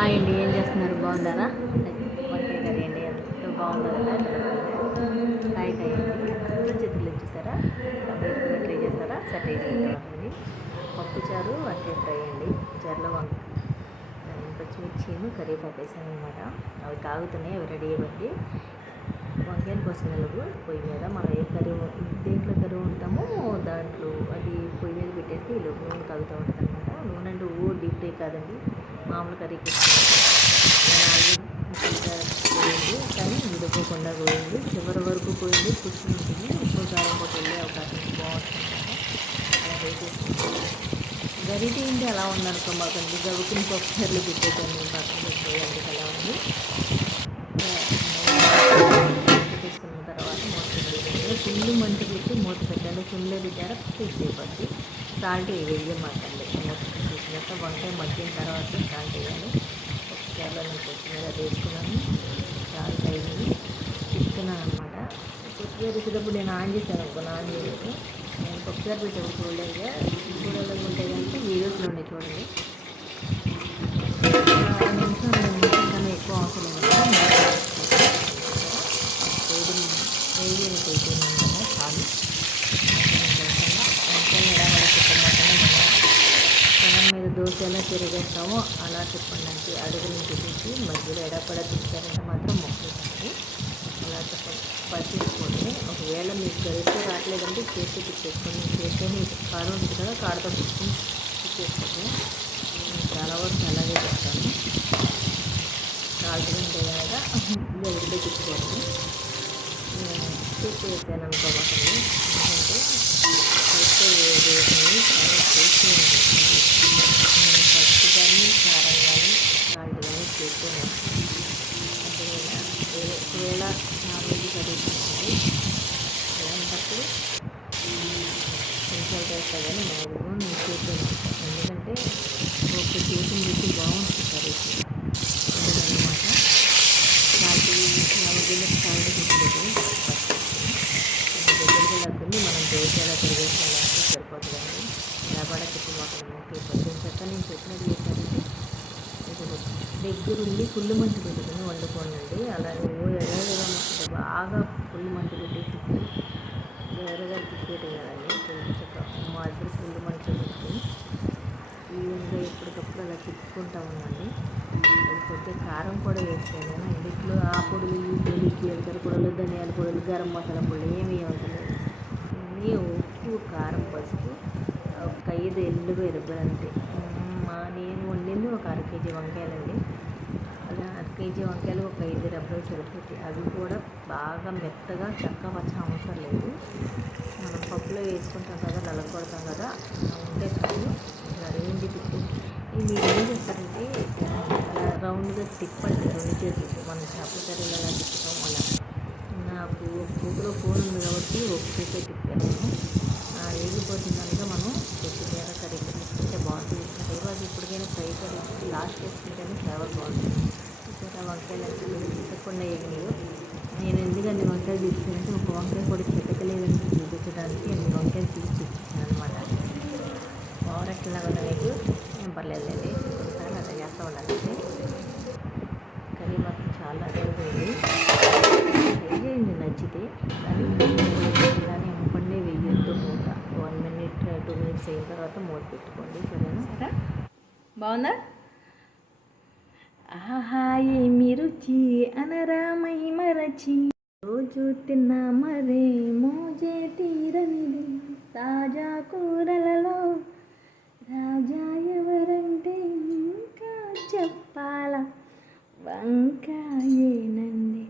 Hi అండి ఏం చేస్తున్నారు బాగుందారా వంకాయ కర్రీ అండి ఎంతో బాగుందో కదా కాయ కాయ అందరూ చేతులు వచ్చేసారా ట్రై చేస్తారా సార్ ట్రై చేస్తామండి పప్పు చారు వంకాయ ఫ్రై అండి చారులో వంకాయ పచ్చిమిర్చిను కరివేపాకు వేసాను అనమాట అవి కాగుతున్నాయి అవి రెడీ అయ్యండి వంకాయలు కోసినలుగు పొయ్యి మీద మనం ఏ కర్రీ దేంట్లో కర్రీ ఉంటామో దాంట్లో అది పొయ్యి మీద పెట్టేస్తే ఈ లోపు నూనె కాగుతూ ఉంటుంది అనమాట నూనె అంటే ఓ డీప్ ఫ్రై కాదండి మామూలు కర్రీకి పోయింది కానీ విడిపోకుండా పోయింది చివరి వరకు పోయింది కూర్చుంటుంది ఉంటుంది ఉప్పు కారం కూడా వెళ్ళే అవకాశం బాగుంటుంది అలా గరిటి ఏంటి అలా ఉందనుకో మాకండి గబుకుని పప్పుసార్లు పెట్టేదాన్ని పక్కన పెట్టేది అందుకు అలా ఉంది. తీసుకున్న తర్వాత మూత పెట్టేది ఫుల్ మంట పెట్టి మూత పెట్టండి ఫుల్లో పెట్టారా ఫిక్స్ అయిపోద్ది సాల్ట్ వేయమాకండి మొత్తం చూసినాక వంకాయ మగ్గిన తర్వాత సాల్ట్ వేయాలి. ఒకసారి నేను కొత్తిమీర వేసుకున్నాను. సాల్ట్ అయింది. తిప్పుతున్నాను అనమాట కొత్తిమీర వేసేటప్పుడు నేను ఆన్ చేశాను ఒక ఆన్ చేయలేదు నేను ఒకసారి పెట్టేప్పుడు చూడలేదు చూడాలని ఉంటే కనుక వీడియోస్లో ఉన్నాయి చూడండి. ఆ ఎక్కువ అవసరం లేదు. వేడి వేడి అయిపోయింది చాలు వంకాయలు ఎలా కూడా తిప్పమాటనే మనం పెనం మీద దోశ ఎలా తిరిగేస్తామో అలా చెప్పండి అడుగులను తిరిగి మధ్యలో ఎడపడ తిప్పారంటే మాత్రం మొక్కలేదండి అలా పట్టించుకోండి. ఒకవేళ మీకు గరిస్తే రావట్లేదంటే చేసి తిప్పేసుకోండి చేస్తేనే కారం ఉంది కదా కాడతో తిప్పుకొని తిప్పేసుకోండి చాలా వరకు అలాగే చెప్తాను కాల్చుకుంటే కనుక గరిటె తిప్పుకోండి తిప్పేసాను అనుకోమాకండి ఎందుకంటే చేస్తే వేసింది చాలా టేస్టీ ఉంటుంది నేను పచ్చి కానీ కారం కానీ సాల్ట్ కానీ చేసుకొని అంతేనా ఒకవేళ నాన్ వెజ్ కర్రీ అలాంటప్పుడు కొంచెం వేస్తా కానీ మామూలుగా నేను చేసాను ఎందుకంటే ఒక చేసిన రుచి బాగుంటుంది కర్రీకి అందుకనమాట నాకు నమ్మగిన సాల్ట్ తీసుకుంటుంది దగ్గరికి లేకుండా మనం దోశ ఎలా తిరిగేసుకోవాలంటే సరిపోతుందండి. ఇలా కూడా తిప్పమాకండి మొక్కలు కొంచెం చెక్క నేను చెప్పినది ఏంటంటే దగ్గరుండి ఫుల్ మంచి పెట్టుకుని వండుకోనండి. అలాగే ఓ బాగా ఫుల్ మంచి పెట్టేసి వేరే గారికి కదండి చెక్క మా ఇద్దరు ఫుల్ మంచి పెట్టి ఈవెన్గా ఎప్పటికప్పుడు అలా తిప్పుకుంటా ఉండండి. కొంచెం కారం కూడా వేస్తాను నేను ఆ పొడులు ఈ పొడులు జీలకర్ర పొడులు ధనియాల పొడులు గరం మసాలా పొడులు ఏమి అవసరం అన్నీ ఉప్పు కారం పసుపు ఒక ఐదు ఎల్లుగా ఎరుపులు అంతే. మా నేను వండింది ఒక అర కేజీ వంకాయలండి. అలా అర కేజీ వంకాయలు ఒక ఐదు రబ్బలు సరిపోతాయి. అవి కూడా బాగా మెత్తగా చక్క వచ్చే అవసరం లేదు. మనం పప్పులో వేసుకుంటాం కదా నలగొడతాం కదా ఉంటే చాలు. ఇలా రెండు తిప్పు మీరు ఏం చేస్తారంటే రౌండ్గా తిప్పండి రెండు చేతులు మన చేపల కర్రీలు అలా తిప్పడం వల్ల నాకు కూతురు ఫోన్ ఉంది కాబట్టి ఒక చేసే తిప్పాను వేగిపోతుంది కనుక మనం కొత్తిమీర కర్రీ తీసుకుంటే బాగుంటుంది. కరివేపాకు ఇప్పటికైనా ఫ్రై కర్రీ లాస్ట్ వేసుకుంటేనే ఫ్లేవర్ బాగుంటుంది. వంకాయలు అసలు తిప్పకుండా నేను ఎందుకంటే వంకాయలు తీసుకున్నానంటే ఒక వంకాయ కూడా చితకలేదని చూపించడానికి అన్ని వంకాయలు తీసి చూపించాను అనమాట ఓవరాక్ట్ ఉన్న మీకు ఏం పర్లేదులేండి ఒకసారి అలా చేస్తూ ఉండాలి కర్రీ మాత్రం చాలా అదవుతుంది వేయండి నచ్చితే కానీ కానీ అమ్మపండే వేయొద్దు మూత వన్ మినిట్ టూ మినిట్స్ అయిన తర్వాత మూత పెట్టుకోండి సరేనా సరే బాగుందా? ఆహా ఏమి రుచి అనరామై మరచి. రోజు తిన్నా మరే మోజే తీరనిది. తాజా కూరలలో రాజా ఎవరంటే ఇంకా చెప్పాలా. వంకాయేనండి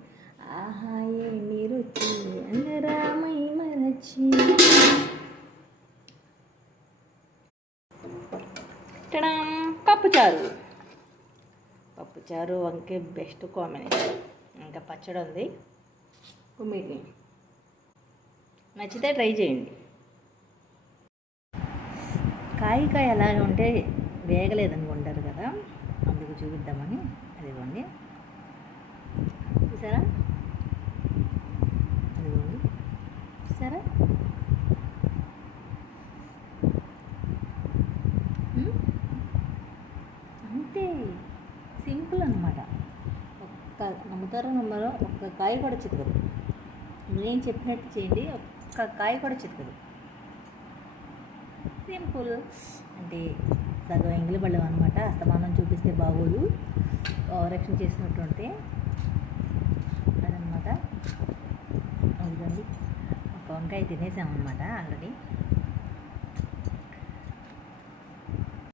ఆహా ఏమి రుచి అనరామై మరచి. టడం పప్పుచారు పప్పుచారు వంకాయ బెస్ట్ కాంబినేషన్ ఇంకా పచ్చడి ఉంది. కుమ్మిటి నచ్చితే ట్రై చేయండి. కాయ కాయ అలాగే ఉంటే వేగలేదనుకుంటారు కదా అందుకు చూపిద్దామని. అదిగోండి. చూసారా సింపుల్ అనమాట ఒక్క నమ్ముతారో నమ్మరో ఒక్క కాయ కూడా చితకదు. నేను చెప్పినట్టు చేయండి ఒక్క కాయ కూడా చితకదు. సింపుల్. అంటే సగం ఎంగిలి పడలేము అనమాట అస్తమానం చూపిస్తే బాగోదు. రక్షణ చేసినట్టు ఉంటే అదనమాట అవునండి ఒక వంకాయ తినేసామన్నమాట ఆల్రెడీ.